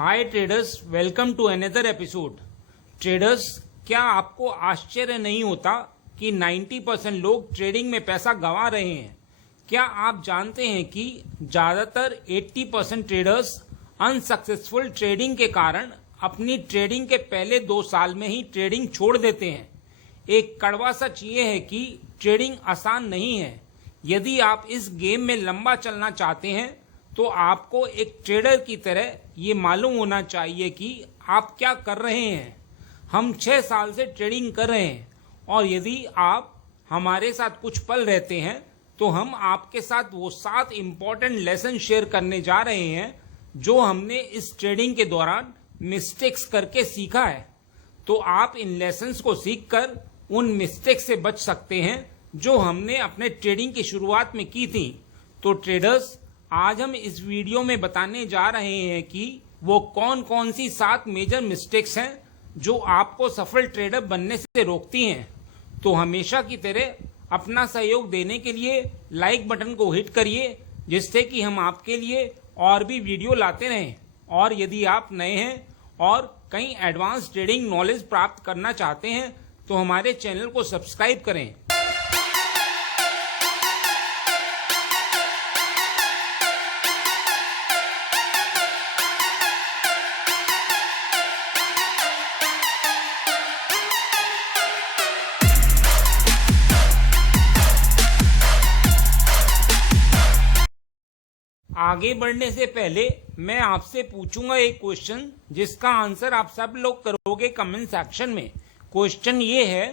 Hi traders, welcome to another episode. Traders, क्या आपको आश्चर्य नहीं होता कि 90% लोग ट्रेडिंग में पैसा गंवा रहे हैं? क्या आप जानते हैं कि ज़्यादातर 80% ट्रेडर्स अनसक्सेसफुल ट्रेडिंग के कारण अपनी ट्रेडिंग के पहले 2 साल में ही ट्रेडिंग छोड़ देते हैं? एक कड़वा सच ये है कि ट्रेडिंग आसान नहीं है। यदि आप इस गेम में लंबा चलना चाहते हैं तो आपको एक ट्रेडर की तरह ये मालूम होना चाहिए कि आप क्या कर रहे हैं। हम 6 साल से ट्रेडिंग कर रहे हैं और यदि आप हमारे साथ कुछ पल रहते हैं तो हम आपके साथ वो 7 इम्पॉर्टेंट लेसन शेयर करने जा रहे हैं जो हमने इस ट्रेडिंग के दौरान मिस्टेक्स करके सीखा है। तो आप इन लेसन्स को सीखकर उन मिस्टेक्स से बच सकते हैं जो हमने अपने ट्रेडिंग की शुरुआत में की थी। तो ट्रेडर्स, आज हम इस वीडियो में बताने जा रहे हैं कि वो कौन कौन सी 7 मेजर मिस्टेक्स हैं जो आपको सफल ट्रेडर बनने से रोकती हैं। तो हमेशा की तरह अपना सहयोग देने के लिए लाइक बटन को हिट करिए, जिससे कि हम आपके लिए और भी वीडियो लाते रहें। और यदि आप नए हैं और कई एडवांस ट्रेडिंग नॉलेज प्राप्त करना चाहते हैं तो हमारे चैनल को सब्सक्राइब करें। आगे बढ़ने से पहले मैं आपसे पूछूंगा एक क्वेश्चन जिसका आंसर आप सब लोग करोगे कमेंट सेक्शन में। क्वेश्चन ये है,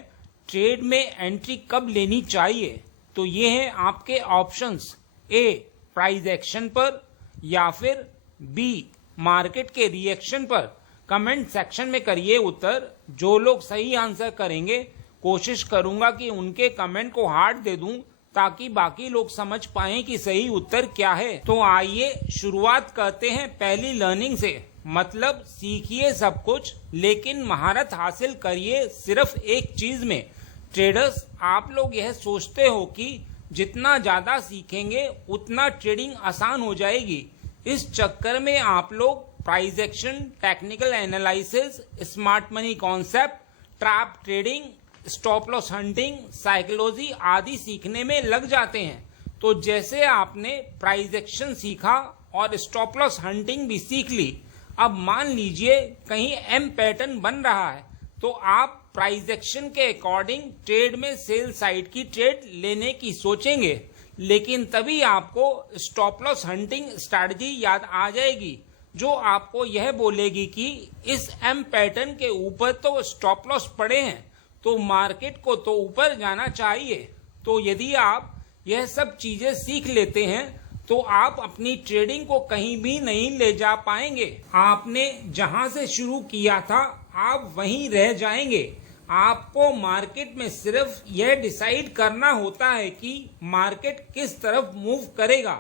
ट्रेड में एंट्री कब लेनी चाहिए? तो ये हैं आपके ऑप्शंस। ए, प्राइस एक्शन पर, या फिर बी, मार्केट के रिएक्शन पर। कमेंट सेक्शन में करिए उत्तर। जो लोग सही आंसर करेंगे कोशिश करूंगा कि उनके कमेंट को हार्ट दे दूं ताकि बाकी लोग समझ पाएं कि सही उत्तर क्या है। तो आइए शुरुआत करते हैं पहली लर्निंग से। मतलब सीखिए सब कुछ लेकिन महारत हासिल करिए सिर्फ एक चीज में। ट्रेडर्स, आप लोग यह सोचते हो कि जितना ज्यादा सीखेंगे उतना ट्रेडिंग आसान हो जाएगी। इस चक्कर में आप लोग price action, technical analysis, smart money concept, trap trading, stop loss hunting, psychology आदि सीखने में लग जाते हैं। तो जैसे आपने प्राइस एक्शन सीखा और स्टॉप लॉस हंटिंग भी सीख ली, अब मान लीजिए कहीं एम पैटर्न बन रहा है तो आप प्राइस एक्शन के अकॉर्डिंग ट्रेड में सेल साइड की ट्रेड लेने की सोचेंगे, लेकिन तभी आपको स्टॉप लॉस हंटिंग स्ट्रैटेजी याद आ जाएगी जो आपको यह बोलेगी कि इस एम पैटर्न के ऊपर तो स्टॉप लॉस पड़े हैं तो मार्केट को तो ऊपर जाना चाहिए। तो यदि आप यह सब चीजें सीख लेते हैं तो आप अपनी ट्रेडिंग को कहीं भी नहीं ले जा पाएंगे। आपने जहां से शुरू किया था आप वहीं रह जाएंगे। आपको मार्केट में सिर्फ यह डिसाइड करना होता है कि मार्केट किस तरफ मूव करेगा।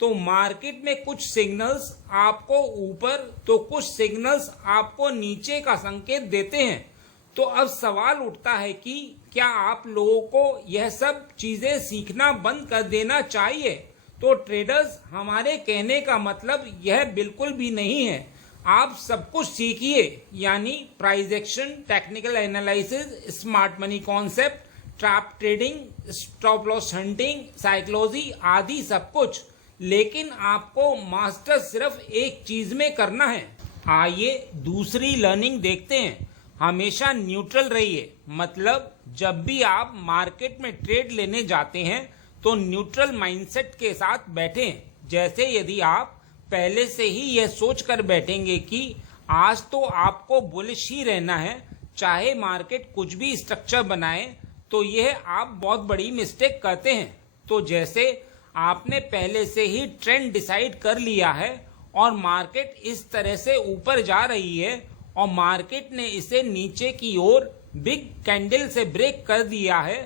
तो मार्केट में कुछ सिग्नल्स आपको ऊपर तो कुछ सिग्नल्स आपको नीचे का संकेत देते हैं। तो अब सवाल उठता है कि क्या आप लोगों को यह सब चीजें सीखना बंद कर देना चाहिए? तो ट्रेडर्स, हमारे कहने का मतलब यह बिल्कुल भी नहीं है। आप सब कुछ सीखिए, यानी price action, technical analysis, smart money concept, trap trading, stop loss hunting, psychology आदि सब कुछ, लेकिन आपको मास्टर सिर्फ एक चीज में करना है। आइए दूसरी लर्निंग देखते हैं। हमेशा न्यूट्रल रहिए। मतलब जब भी आप मार्केट में ट्रेड लेने जाते हैं तो न्यूट्रल माइंडसेट के साथ बैठें। जैसे यदि आप पहले से ही यह सोच कर बैठेंगे कि आज तो आपको बुलिश ही रहना है, चाहे मार्केट कुछ भी स्ट्रक्चर बनाए, तो यह आप बहुत बड़ी मिस्टेक करते हैं। तो जैसे आपने पहले से ही ट्रेंड डिसाइड कर लिया है और मार्केट इस तरह से ऊपर जा रही है और मार्केट ने इसे नीचे की ओर बिग कैंडल से ब्रेक कर दिया है,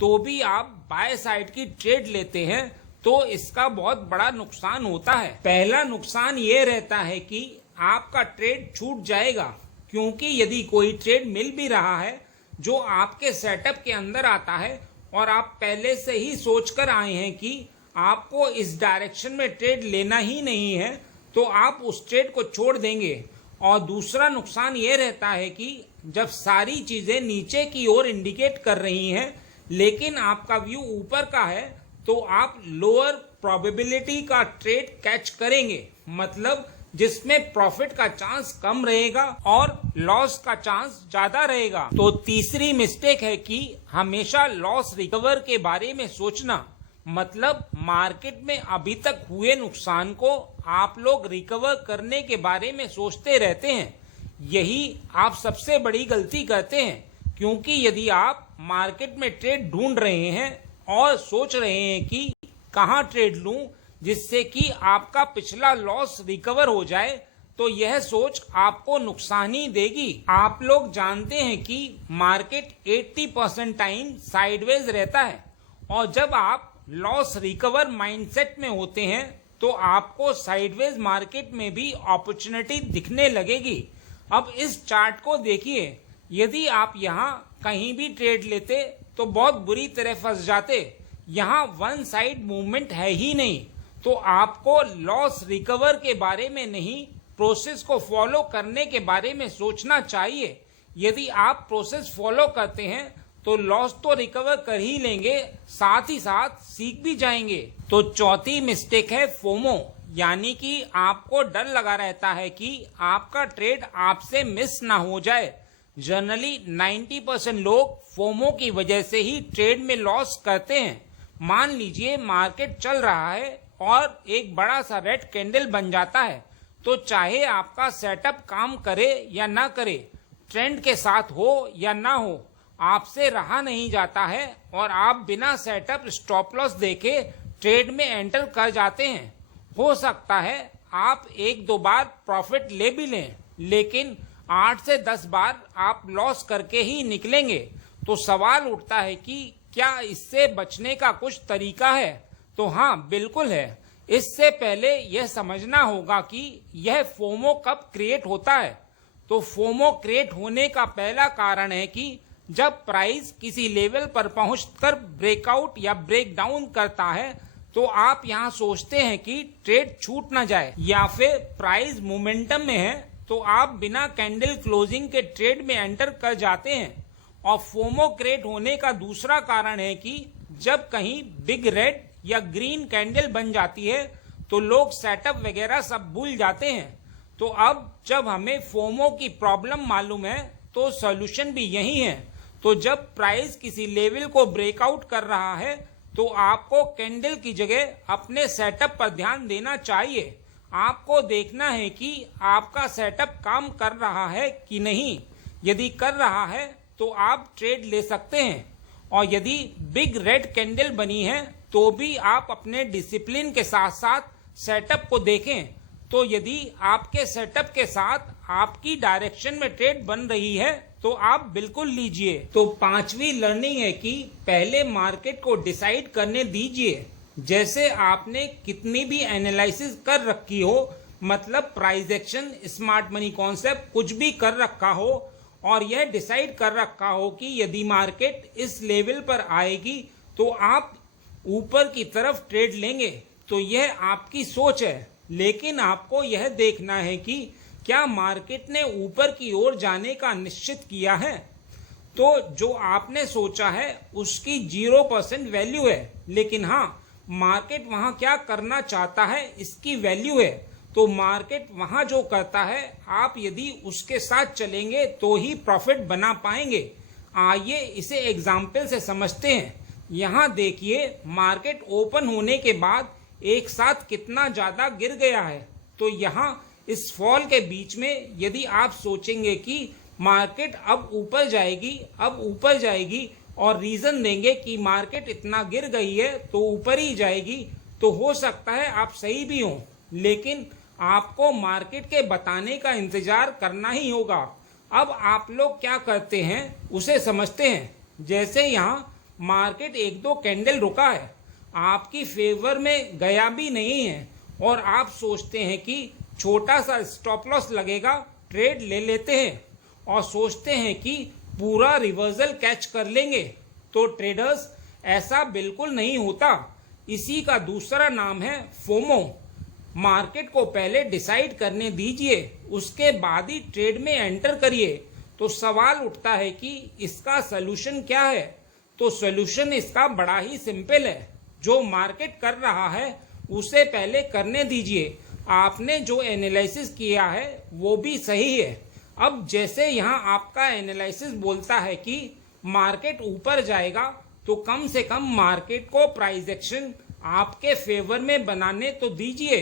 तो भी आप बाय साइड की ट्रेड लेते हैं तो इसका बहुत बड़ा नुकसान होता है। पहला नुकसान ये रहता है कि आपका ट्रेड छूट जाएगा, क्योंकि यदि कोई ट्रेड मिल भी रहा है जो आपके सेटअप के अंदर आता है और आप पहले से ही सोच कर आए हैं कि आपको इस डायरेक्शन में ट्रेड लेना ही नहीं है, तो आप उस ट्रेड को छोड़ देंगे और दूसरा नुकसान ये रहता है कि जब सारी चीजें नीचे की ओर इंडिकेट कर रही हैं लेकिन आपका व्यू ऊपर का है तो आप लोअर प्रोबेबिलिटी का ट्रेड कैच करेंगे, मतलब जिसमें प्रॉफिट का चांस कम रहेगा और लॉस का चांस ज्यादा रहेगा। तो तीसरी मिस्टेक है कि हमेशा लॉस रिकवर के बारे में सोचना, मतलब मार्केट में अभी तक हुए नुकसान को आप लोग रिकवर करने के बारे में सोचते रहते हैं। यही आप सबसे बड़ी गलती करते हैं, क्योंकि यदि आप मार्केट में ट्रेड ढूंढ रहे हैं और सोच रहे हैं कि कहां ट्रेड लूं जिससे कि आपका पिछला लॉस रिकवर हो जाए, तो यह सोच आपको नुकसान ही देगी। आप लोग जानते हैं कि मार्केट 80% टाइम साइडवेज रहता है और जब आप लॉस रिकवर माइंडसेट में होते हैं तो आपको साइडवेज मार्केट में भी अपॉर्चुनिटी दिखने लगेगी। अब इस चार्ट को देखिए, यदि आप यहाँ कहीं भी ट्रेड लेते तो बहुत बुरी तरह फंस जाते। यहाँ वन साइड मूवमेंट है ही नहीं, तो आपको लॉस रिकवर के बारे में नहीं, प्रोसेस को फॉलो करने के बारे में सोचना चाहिए। यदि आप प्रोसेस फॉलो करते हैं तो लॉस तो रिकवर कर ही लेंगे, साथ ही साथ सीख भी जाएंगे। तो चौथी मिस्टेक है फोमो, यानी कि आपको डर लगा रहता है कि आपका ट्रेड आपसे मिस ना हो जाए। जनरली 90% लोग फोमो की वजह से ही ट्रेड में लॉस करते हैं। मान लीजिए मार्केट चल रहा है और एक बड़ा सा रेड कैंडल बन जाता है, तो चाहे आपका सेटअप काम करे या ना करे, ट्रेंड के साथ हो या ना हो, आपसे रहा नहीं जाता है और आप बिना सेटअप स्टॉप लॉस देखे ट्रेड में एंटर कर जाते हैं। हो सकता है आप 1-2 बार प्रॉफिट ले भी लें, लेकिन 8 से 10 बार आप लॉस करके ही निकलेंगे। तो सवाल उठता है कि क्या इससे बचने का कुछ तरीका है? तो हाँ, बिल्कुल है। इससे पहले यह समझना होगा कि यह फोमो कब क्रिएट होता है। तो फोमो क्रिएट होने का पहला कारण है कि जब प्राइस किसी लेवल पर पहुंचकर ब्रेकआउट या ब्रेक डाउन करता है तो आप यहां सोचते हैं कि ट्रेड छूट ना जाए, या फिर प्राइस मोमेंटम में है तो आप बिना कैंडल क्लोजिंग के ट्रेड में एंटर कर जाते हैं। और फोमो क्रिएट होने का दूसरा कारण है कि जब कहीं बिग रेड या ग्रीन कैंडल बन जाती है तो लोग सेटअप वगैरह सब भूल जाते हैं। तो अब जब हमें फोमो की प्रॉब्लम मालूम है तो सॉल्यूशन भी यही है। तो जब प्राइस किसी लेवल को ब्रेकआउट कर रहा है तो आपको कैंडल की जगह अपने सेटअप पर ध्यान देना चाहिए। आपको देखना है कि आपका सेटअप काम कर रहा है कि नहीं। यदि कर रहा है तो आप ट्रेड ले सकते हैं, और यदि बिग रेड कैंडल बनी है तो भी आप अपने डिसिप्लिन के साथ साथ सेटअप को देखें। तो यदि आपके सेटअप के साथ आपकी डायरेक्शन में ट्रेड बन रही है तो आप बिल्कुल लीजिए। तो पांचवी लर्निंग है कि पहले मार्केट को डिसाइड करने दीजिए। जैसे आपने कितनी भी एनालिसिस कर रखी हो, मतलब price action, smart money concept कुछ भी कर रखा हो और यह डिसाइड कर रखा हो कि यदि मार्केट इस लेवल पर आएगी तो आप ऊपर की तरफ ट्रेड लेंगे, तो यह आपकी सोच है। लेकिन आपको यह देखना है कि क्या मार्केट ने ऊपर की ओर जाने का निश्चित किया है। तो जो आपने सोचा है उसकी 0% वैल्यू है, लेकिन हाँ, मार्केट वहां क्या करना चाहता है इसकी वैल्यू है। तो मार्केट वहां जो करता है आप यदि उसके साथ चलेंगे तो ही प्रॉफिट बना पाएंगे। आइए इसे एग्जाम्पल से समझते हैं। यहाँ देखिए, मार्केट ओपन होने के बाद एक साथ कितना ज्यादा गिर गया है। तो यहाँ इस फॉल के बीच में यदि आप सोचेंगे कि मार्केट अब ऊपर जाएगी और रीजन देंगे कि मार्केट इतना गिर गई है तो ऊपर ही जाएगी, तो हो सकता है आप सही भी हो, लेकिन आपको मार्केट के बताने का इंतजार करना ही होगा। अब आप लोग क्या करते हैं उसे समझते हैं। जैसे यहाँ मार्केट 1-2 कैंडल रुका है, आपकी फेवर में गया भी नहीं है और आप सोचते हैं कि छोटा सा स्टॉप लॉस लगेगा, ट्रेड ले लेते हैं और सोचते हैं कि पूरा रिवर्सल कैच कर लेंगे। तो ट्रेडर्स, ऐसा बिल्कुल नहीं होता। इसी का दूसरा नाम है फोमो। मार्केट को पहले डिसाइड करने दीजिए, उसके बाद ही ट्रेड में एंटर करिए। तो सवाल उठता है कि इसका सलूशन क्या है? तो सलूशन इसका बड़ा ही सिंपल है। जो मार्केट कर रहा है उसे पहले करने दीजिए। आपने जो एनालिसिस किया है वो भी सही है। अब जैसे यहाँ आपका एनालिसिस बोलता है कि मार्केट ऊपर जाएगा, तो कम से कम मार्केट को प्राइस एक्शन आपके फेवर में बनाने तो दीजिए।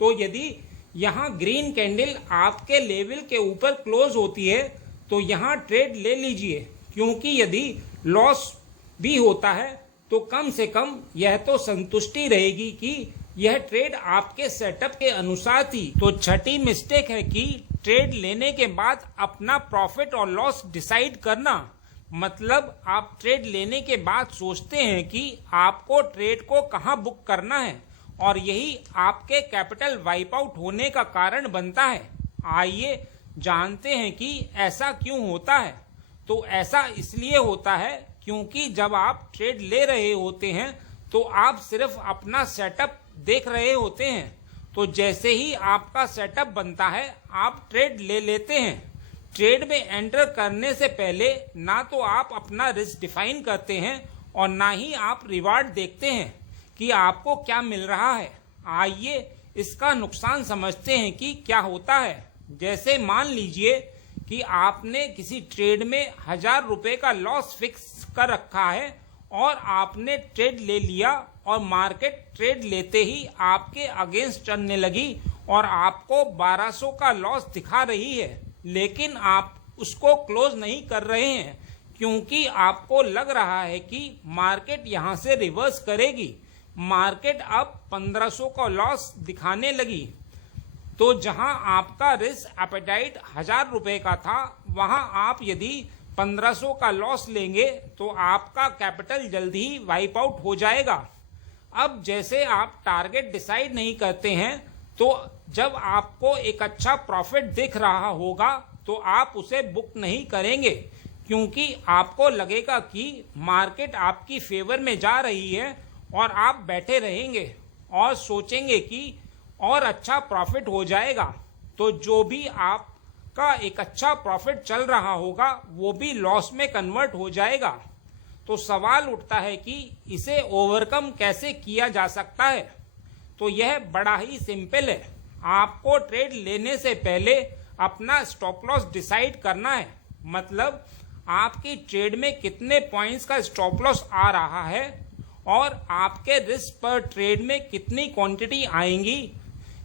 तो यदि यहाँ ग्रीन कैंडल आपके लेवल के ऊपर क्लोज होती है तो यहाँ ट्रेड ले लीजिए, क्योंकि यदि लॉस भी होता है तो कम से कम यह तो संतुष्टि रहेगी कि यह ट्रेड आपके सेटअप के अनुसार थी। तो छठी मिस्टेक है कि ट्रेड लेने के बाद अपना प्रॉफिट और लॉस डिसाइड करना। मतलब आप ट्रेड लेने के बाद सोचते हैं कि आपको ट्रेड को कहां बुक करना है, और यही आपके कैपिटल वाइप आउट होने का कारण बनता है। आइए जानते हैं कि ऐसा क्यों होता है। तो ऐसा इसलिए होता है क्योंकि जब आप ट्रेड ले रहे होते हैं तो आप सिर्फ अपना सेटअप देख रहे होते हैं। तो जैसे ही आपका सेटअप बनता है आप ट्रेड ले लेते हैं। ट्रेड में एंटर करने से पहले ना तो आप अपना रिस्क डिफाइन करते हैं और ना ही आप रिवार्ड देखते हैं कि आपको क्या मिल रहा है। आइए इसका नुकसान समझते हैं कि क्या होता है। जैसे मान लीजिए कि आपने किसी ट्रेड में 1000 रुपए का लॉस फिक्स कर रखा है और आपने ट्रेड ले लिया और मार्केट ट्रेड लेते ही आपके अगेंस्ट चलने लगी और आपको 1200 का लॉस दिखा रही है, लेकिन आप उसको क्लोज नहीं कर रहे हैं क्योंकि आपको लग रहा है कि मार्केट यहां से रिवर्स करेगी। मार्केट अब 1500 का लॉस दिखाने लगी। तो जहां आपका रिस्क एपेटाइट 1000 रुपए का था, वहां आप यदि 1500 का लॉस लेंगे तो आपका कैपिटल जल्दी ही वाइप आउट हो जाएगा। अब जैसे आप टारगेट डिसाइड नहीं करते हैं, तो जब आपको एक अच्छा प्रॉफिट दिख रहा होगा तो आप उसे बुक नहीं करेंगे, क्योंकि आपको लगेगा कि मार्केट आपकी फेवर में जा रही है और आप बैठे रहेंगे और सोचेंगे कि और अच्छा प्रॉफिट हो जाएगा। तो जो भी आपका एक अच्छा प्रॉफिट चल रहा होगा वो भी लॉस में कन्वर्ट हो जाएगा। तो सवाल उठता है कि इसे ओवरकम कैसे किया जा सकता है। तो यह बड़ा ही सिंपल है। आपको ट्रेड लेने से पहले अपना स्टॉप लॉस डिसाइड करना है। मतलब आपकी ट्रेड में कितने पॉइंट्स का स्टॉप लॉस आ रहा है और आपके रिस्क पर ट्रेड में कितनी क्वांटिटी आएंगी।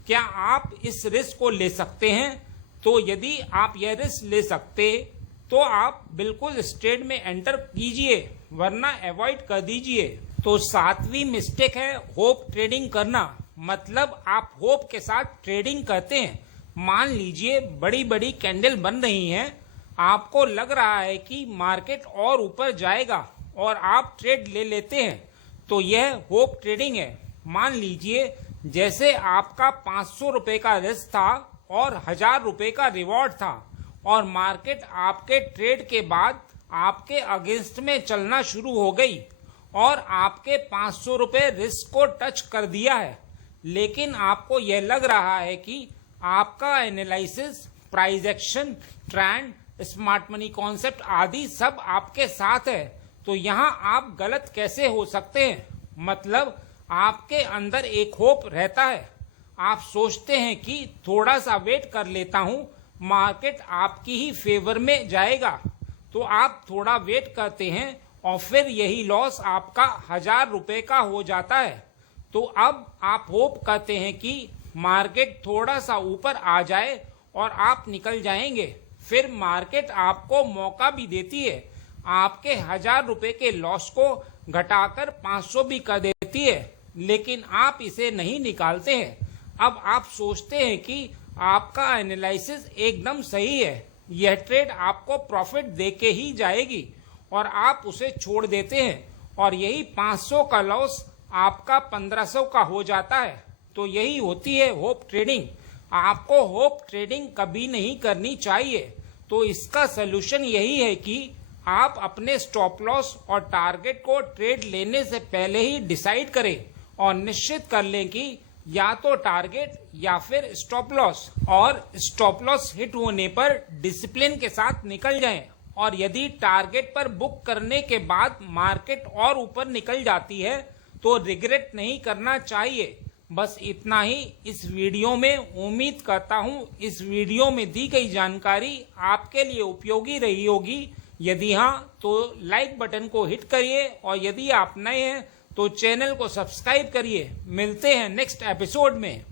क्या आप इस रिस्क को ले सकते हैं? तो यदि आप यह रिस्क ले सकते तो आप बिल्कुल इस ट्रेड में एंटर कीजिए, वरना अवॉइड कर दीजिए। तो 7वीं मिस्टेक है होप ट्रेडिंग करना। मतलब आप होप के साथ ट्रेडिंग करते हैं। मान लीजिए बड़ी बड़ी कैंडल बन रही हैं, आपको लग रहा है कि मार्केट और ऊपर जाएगा और आप ट्रेड ले लेते हैं, तो यह होप ट्रेडिंग है। मान लीजिए जैसे आपका 500 रुपए का रिस्क था और 1000 रुपए का रिवॉर्ड था और मार्केट आपके ट्रेड के बाद आपके अगेंस्ट में चलना शुरू हो गई और आपके 500 रुपए रिस्क को टच कर दिया है, लेकिन आपको यह लग रहा है कि आपका analysis, price action, trend, smart money concept आदि सब आपके साथ है। तो यहाँ आप गलत कैसे हो सकते हैं? मतलब आपके अंदर एक होप रहता है। आप सोचते हैं कि थोड़ा सा वेट कर लेता हूँ, मार्केट आपकी ही फेवर में जाएगा। तो आप थोड़ा वेट करते हैं और फिर यही लॉस आपका 1000 रुपए का हो जाता है। तो अब आप होप करते हैं कि मार्केट थोड़ा सा ऊपर आ जाए और आप निकल जाएंगे। फिर मार्केट आपको मौका भी देती है, आपके 1000 रुपए के लॉस को घटाकर 500 भी कर देती है, लेकिन आप इसे नहीं निकालते हैं। अब आप सोचते हैं कि आपका एनालिसिस एकदम सही है, यह ट्रेड आपको प्रॉफिट देके ही जाएगी और आप उसे छोड़ देते हैं और यही 500 का लॉस आपका 1500 का हो जाता है। तो यही होती है होप ट्रेडिंग। आपको होप ट्रेडिंग कभी नहीं करनी चाहिए। तो इसका सलूशन यही है कि आप अपने स्टॉप लॉस और टारगेट को ट्रेड लेने से पहले ही डिसाइड करें और निश्चित कर लें कि या तो टारगेट या फिर स्टॉप लॉस, और स्टॉप लॉस हिट होने पर डिसिप्लिन के साथ निकल जाएं। और यदि टारगेट पर बुक करने के बाद मार्केट और ऊपर निकल जाती है तो रिग्रेट नहीं करना चाहिए। बस इतना ही इस वीडियो में। उम्मीद करता हूं इस वीडियो में दी गई जानकारी आपके लिए उपयोगी रही होगी। यदि हाँ तो लाइक बटन को हिट करिए, और यदि आप नए हैं तो चैनल को सब्सक्राइब करिए। मिलते हैं नेक्स्ट एपिसोड में।